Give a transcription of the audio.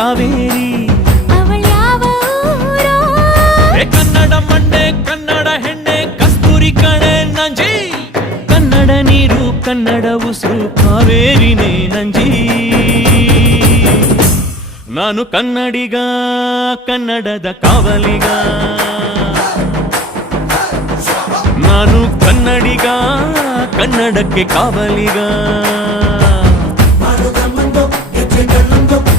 ಕಾವೇರಿ. ಅವಳ್ಯಾವ ಊರೋ? ಕನ್ನಡ ಮಣ್ಣೆ ಕನ್ನಡ ಹೆಣ್ಣೆ ಕಸ್ತೂರಿ ಕಣೆ ನಂಜಿ. ಕನ್ನಡ ನೀರು ಕನ್ನಡ ಉಸಿರು ಕಾವೇರಿನೇ ನಂಜಿ. ನಾನು ಕನ್ನಡಿಗ ಕನ್ನಡದ ಕಾವಲಿಗ. ನಾನು ಕನ್ನಡಿಗ ಕನ್ನಡಕ್ಕೆ ಕಾವಲಿಗ. ಮಾಡುವ ಮಂದು ಹೆಜ್ಜೆ ಕಣ್ಣೊಂದು